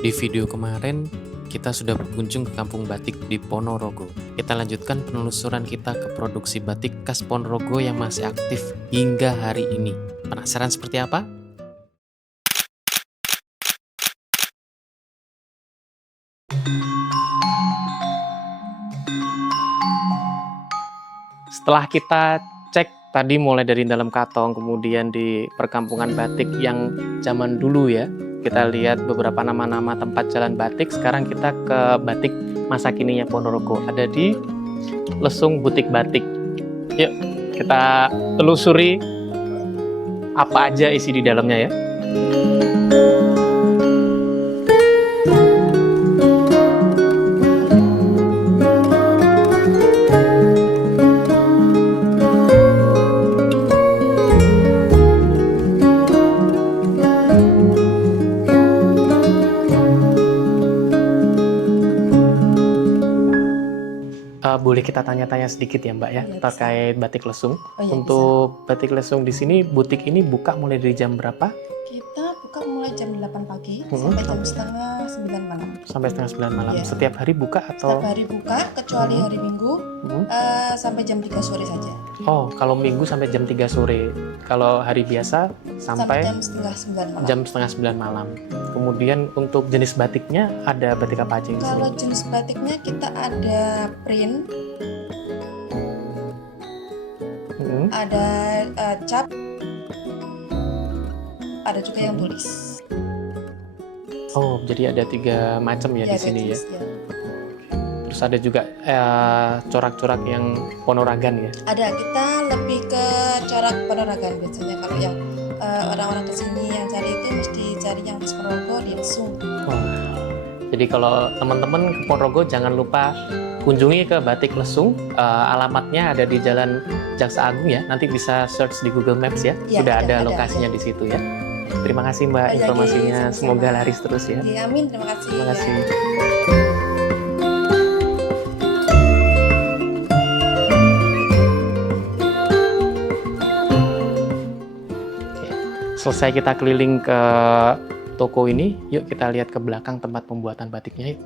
Di video kemarin, kita sudah berkunjung ke kampung batik di Ponorogo. Kita lanjutkan penelusuran kita ke produksi batik khas Ponorogo yang masih aktif hingga hari ini. Penasaran seperti apa? Setelah kita cek tadi mulai dari dalam katong, kemudian di perkampungan batik yang zaman dulu ya, kita lihat beberapa nama-nama tempat jalan batik. Sekarang kita ke batik masa kininya Ponorogo. Ada di Lesung Butik Batik. Yuk, kita telusuri apa aja isi di dalamnya ya. Boleh kita tanya-tanya sedikit ya Mbak ya, Iya, terkait batik lesung. Oh iya, Untuk batik lesung di sini, butik ini buka mulai dari jam berapa? kita buka mulai jam 8 pagi Hmm, sampai jam oke. setengah 9 malam. Sampai setengah 9 malam. Iya. Setiap hari buka atau? Setiap hari buka kecuali hari Minggu Hmm? sampai jam 3 sore saja. Oh, kalau minggu sampai jam 3 sore. Kalau hari biasa Sampai sampai jam setengah 9 malam. jam setengah 9 malam. Kemudian untuk jenis batiknya ada batik apa aja yang di sini? Kalau jenis batiknya kita ada print, Hmm. ada cap, ada juga yang tulis. Oh, jadi ada 3 macam ya di ada sini ya. tulis, ya. Terus ada juga corak-corak yang Ponoragan ya. Ada, kita lebih ke corak Ponorogan biasanya. Kalau yang orang-orang kesini yang cari itu mesti cari yang khas Ponorogo di Lesung. Wah. Jadi kalau teman-teman ke Ponorogo jangan lupa kunjungi ke Batik Lesung. Alamatnya ada di Jalan Jaksa Agung ya. Nanti bisa search di Google Maps ya. Ya, Sudah ada ada, lokasinya di situ ya. Terima kasih Mbak Oh, ya, informasinya. sama-sama. Semoga laris terus ya. Ya, amin, terima kasih. Terima kasih. Selesai kita keliling ke toko ini, yuk kita lihat ke belakang tempat pembuatan batiknya yuk.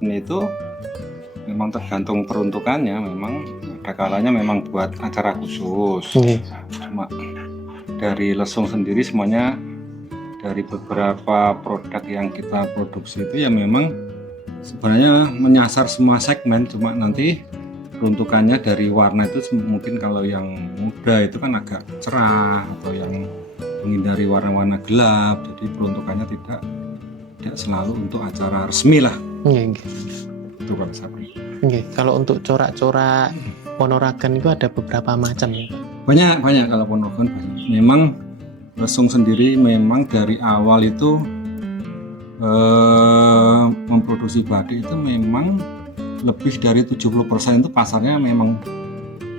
Itu memang tergantung peruntukannya, memang ada kalanya memang buat acara khusus. Cuma dari lesung sendiri semuanya, dari beberapa produk yang kita produksi itu ya memang sebenarnya menyasar semua segmen, cuma nanti peruntukannya dari warna itu mungkin kalau yang muda itu kan agak cerah atau yang menghindari warna-warna gelap, jadi peruntukannya tidak selalu untuk acara resmi lah. Itu kalau saya. Kalau untuk corak-corak Ponoragan itu ada beberapa macam ya. Banyak kalau Ponorogo banyak. Memang lesung sendiri memang dari awal itu memproduksi batik itu memang lebih dari 70% itu pasarnya memang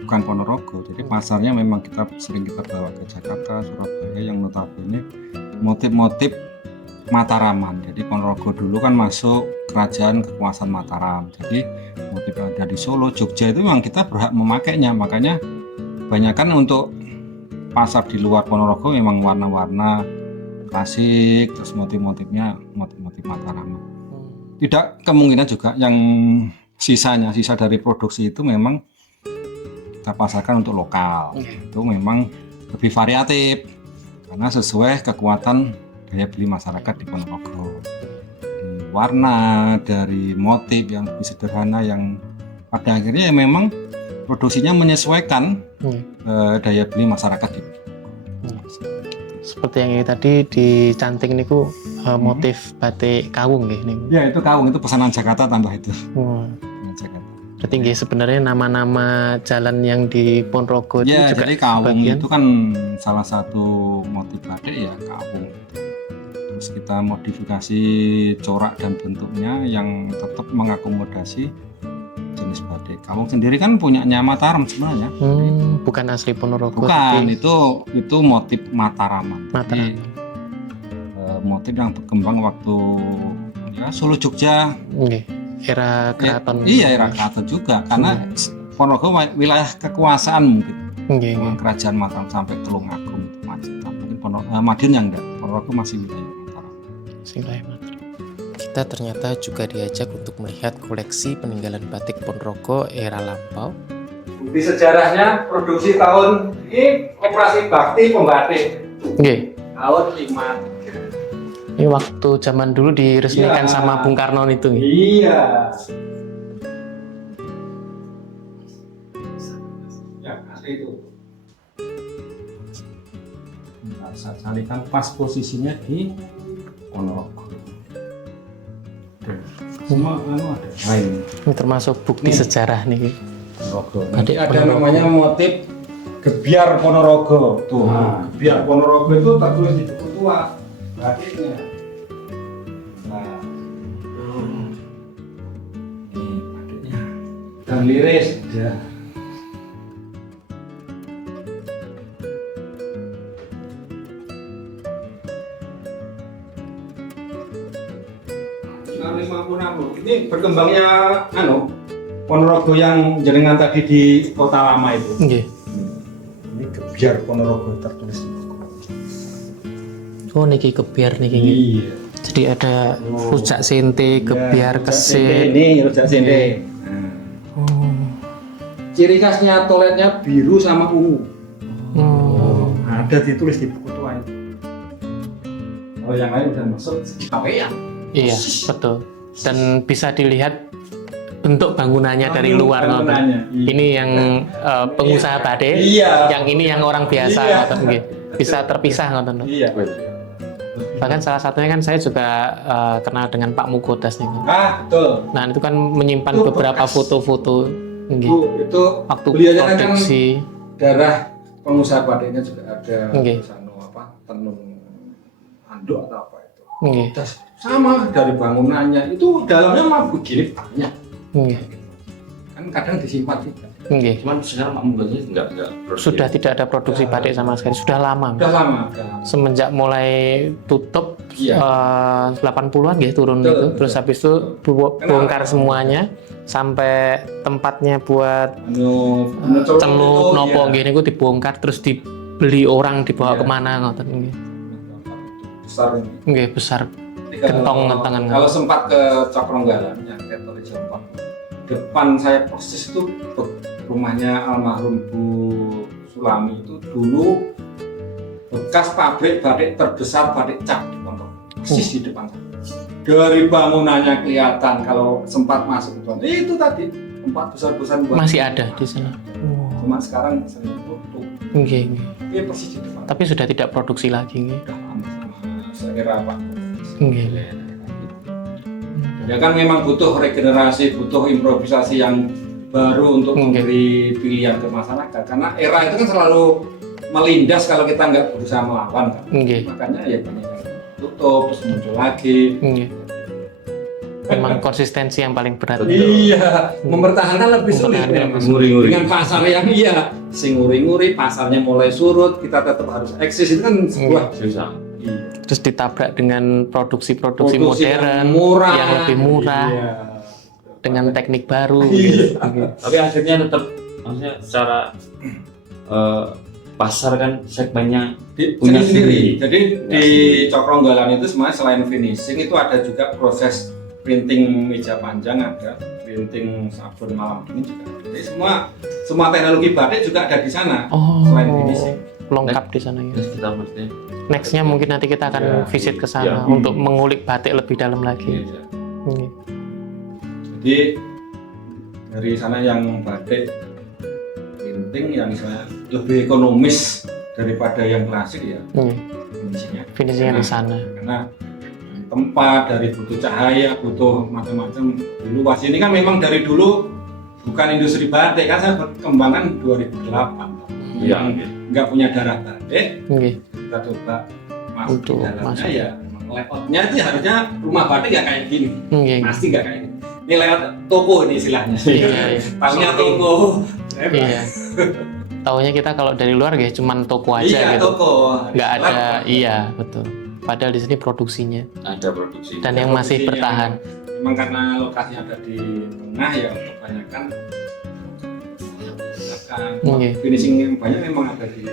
bukan Ponorogo. Jadi pasarnya memang kita bawa ke Jakarta, Surabaya yang notabene motif-motif Mataraman. Jadi Ponorogo dulu kan masuk kerajaan kekuasaan Mataram. Jadi motif yang ada di Solo, Jogja itu memang kita berhak memakainya. Makanya kebanyakan untuk pasar di luar Ponorogo memang warna-warna klasik, terus motif-motifnya motif-motif Mataram. Tidak kemungkinan juga yang sisa dari produksi itu memang kita pasarkan untuk lokal. Itu memang lebih variatif karena sesuai kekuatan daya beli masyarakat di Ponorogo. Dari warna, dari motif yang lebih sederhana yang pada akhirnya ya memang produksinya menyesuaikan daya beli masyarakat di Seperti yang ini tadi di canting niku motif batik kawung nggih niku. Ya, itu kawung, itu pesanan Jakarta tambah itu. Pesanan Jakarta. Berarti nggih sebenarnya nama-nama jalan yang di Ponorogo itu Ya, juga jadi kawung sebagian itu kan salah satu motif batik ya, kawung. Terus kita modifikasi corak dan bentuknya yang tetap mengakomodasi jenis batik Batik Kawung sendiri kan punyanya Mataram sebenarnya. Bukan asli Ponorogo. Bukan, tapi itu motif Mataraman. Mataram. Motif yang berkembang waktu ya Solo Jogja. Nggih. Era keraton. Iya, era keraton juga karena Ponorogo wilayah kekuasaan mungkin. Nggih, nggih. Kerajaan Mataram sampai Tulungagung itu Majikan. Mungkin Madiun yang enggak. Ponorogo masih wilayah Mataram. Wilayah Mataram. Kita ternyata juga diajak untuk melihat koleksi peninggalan batik Ponorogo era lampau. Bukti sejarahnya produksi tahun ini operasi bakti pembatik. Nggih. Tahun 5. Ini waktu zaman dulu diresmikan Iya. sama Bung Karno itu. Iya. Ya, asli itu. Bentar, saya carikan pas posisinya di Ponorogo. Semua ada. Nah, Ini termasuk bukti Nih. sejarah nih. Ponorogo. Nanti Nanti ada Ponorogo. namanya motif Gebiar Ponorogo. Tuh, Gebiar Ponorogo itu tertulis di buku tua batiknya. Nah, ini batiknya. Dan liris ya. Ini berkembangnya Ponorogo yang jenengan tadi di Kota Lama itu. Nggih. Ini Gebiar Ponorogo tertulis di buku. Oh niki kebiar niki. Iya. Jadi ada rujak sente, kebiar, kesit. Ini rujak sente. Oh. Ciri khasnya toiletnya biru sama ungu. Oh. Ada ditulis di buku tua itu. Kalau yang lain udah masuk KPN. Iya, betul. Dan bisa dilihat bentuk bangunannya dari luar. Bangunannya, iya. Ini yang pengusaha batik, Iya. yang ini yang orang biasa. Iya. Ngoten nggih. Bisa terpisah ngoten. Iya. Bahkan salah satunya kan saya juga kenal dengan Pak Mukodas nih. Betul. Nah, itu kan menyimpan Itu beberapa bekas. foto-foto nggih. Itu Waktu beliaunya kan produksi. darah pengusaha batiknya juga ada. Nggih. Tenun anduk atau apa itu. Nggih. Sama dari bangunannya itu dalamnya mah begini tanya. Nggih. Kan kadang disimpan juga. Nggih. Cuman sekarang Pak Mukodas enggak produksi. Sudah tidak ada produksi batik sama sekali. Sudah lama. Udah lama. Semenjak mulai tutup Iya. 80-an ya turun Betul, itu. betul. Terus habis itu bongkar semuanya sampai tempatnya buat celup nopo iya. gini ku dibongkar terus dibeli orang dibawa Iya. kemana ngoten nggih. Besar ini. Nggih besar. Gentong ngentengan. Kalau sempat ke Cokronggalan yang Katolik Jompang, depan saya persis itu rumahnya almarhum Bu Sulami itu dulu bekas pabrik batik terbesar batik cap di Ponorogo, persis di depan saya. Dari bangunannya kelihatan kalau sempat masuk itu tadi tempat besar-besar buat Masih ada di sana. cuma sekarang sering tutup. Nggih, nggih. Iya persis di depan. Tapi sudah tidak produksi lagi nggih. Udah lama sama saya kira Pak. Nggih. Ya kan memang butuh regenerasi, butuh improvisasi yang baru untuk memberi pilihan ke masyarakat. Karena era itu kan selalu melindas kalau kita nggak berusaha melawan kan. Nggih. Makanya ya banyak yang tutup terus muncul lagi. Nggih. Memang konsistensi yang paling berat. Iya, mempertahankan lebih sulit. Mempertahankan memang. nguri-nguri. Dengan pasar yang sing nguri-nguri, pasarnya mulai surut, kita tetap harus eksis itu kan sebuah Susah. Terus ditabrak dengan produksi-produksi produksi modern yang murah, yang lebih murah Iya. dengan teknik baru. Iya. Gitu. Tapi akhirnya tetap maksudnya secara pasar kan segmennya punya sendiri. Jadi Punya di sendiri. Cokronggalan itu sebenarnya selain finishing itu ada juga proses printing meja panjang, ada printing sabun malam dingin juga ada. Jadi semua teknologi batik juga ada di sana. Oh, Selain finishing. lengkap di sana ya. terus kita maksudnya Nextnya mungkin nanti kita akan Ya, visit ke ya. sana untuk mengulik batik lebih dalam lagi. Iya. Nggih. Jadi dari sana yang batik printing yang misalnya lebih ekonomis daripada yang klasik ya Nggih. finishingnya. Finishingnya di sana. Karena tempat dari butuh cahaya, butuh macam-macam. Dulu pas ini kan memang dari dulu bukan industri batik kan saya berkembangan 2008. Iya. Nggak punya darah batik, Nggih. kita coba masuk Untuk di dalamnya masuk. ya. Memang layoutnya itu harusnya rumah batik nggak kayak gini, Nggih. pasti nggak kayak gini. lewat toko ini istilahnya. Iya, iya. Tahunya toko. Iya. Taunya kita kalau dari luar ya cuman toko aja Iya, gitu. toko. Nggak ada, iya betul. Padahal di sini produksinya Ada produksi. dan yang masih Produksinya bertahan. Memang karena lokasi ada di tengah ya, kebanyakan Oke. finishing yang banyak memang ada di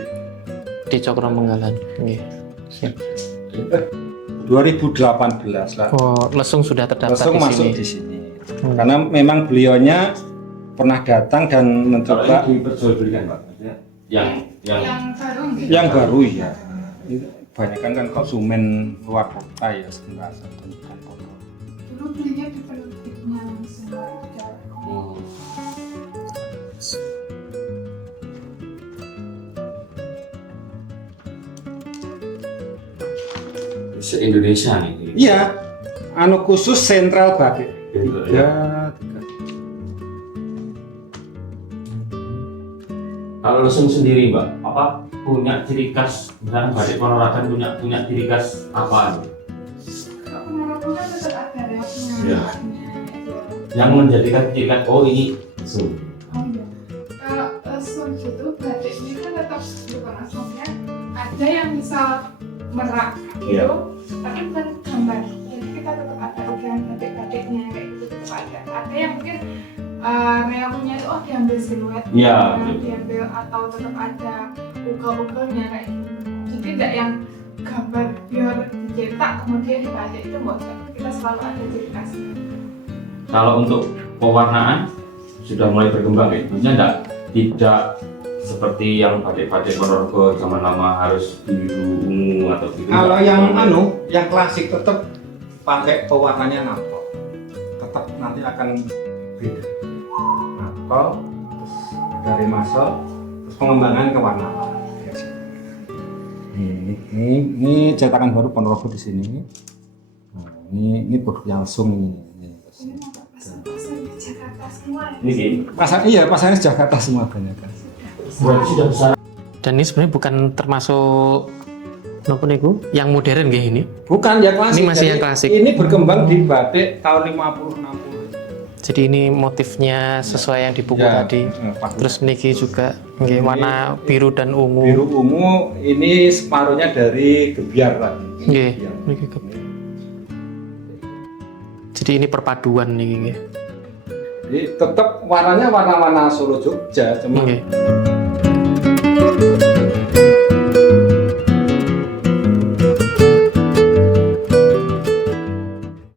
Di Cokro Menggalan. Oke. 2018 lah. Oh, Lesung sudah terdaftar Langsung di masuk sini. di sini. Karena memang beliaunya pernah datang dan Kalau mencoba ini diperjualbelikan Pak. Maksudnya yang yang baru ya. Kebanyakan kan konsumen luar kota ya sebenarnya. Dulu belinya di penerbitnya langsung. se-Indonesia nih. Iya, anu khusus sentral batik. Gitu, Ya, Kalau Lesung sendiri Mbak, apa punya ciri khas, misalnya batik Ponorogo punya ciri khas apa? Kalau Ponorogo kan tetap ada reoknya. Iya. Yang menjadikan ciri khas, oh ini Lesung. Oh iya. Kalau lesung itu batiknya kan tetap bukan aslinya. Ada yang misal merak gitu, Iya. tapi bukan gambar. Jadi kita tetap ada ukiran batik-batiknya kayak gitu tetap ada. Ada yang mungkin reoknya itu diambil siluet, Iya. diambil atau tetap ada ugal-ugalnya kayak gitu. Jadi tidak yang gambar biar dicetak kemudian dibatik itu enggak. Kita selalu ada ciri khasnya. Kalau untuk pewarnaan sudah mulai berkembang ya, maksudnya tidak seperti yang batik-batik Ponorogo zaman lama harus biru ungu atau gitu. kalau yang yang klasik tetap pakai pewarnanya nampol. Tetap nanti akan beda. Nampol, terus dari masuk, terus pengembangan ke warna. Ini cetakan baru Ponorogo di sini. Nah, ini produk Lesung ini. Ini mau pasar di Jakarta semua. Ini Pasarnya Jakarta semua banyak kan. berarti sudah besar. Dan ini sebenarnya bukan termasuk apa niku? Yang modern kayak ini. Bukan ya klasik. Ini masih Jadi yang klasik. Ini berkembang di batik tahun 50-60. Jadi ini motifnya sesuai yang di buku Ya, tadi. pas. Terus niki juga nggih, warna biru dan ungu. Biru ungu ini separuhnya dari gebiar tadi. Nggih, Gebiar. niki Jadi ini perpaduan niki nggih. Jadi tetap warnanya warna-warna Solo Jogja, cuma Nggih.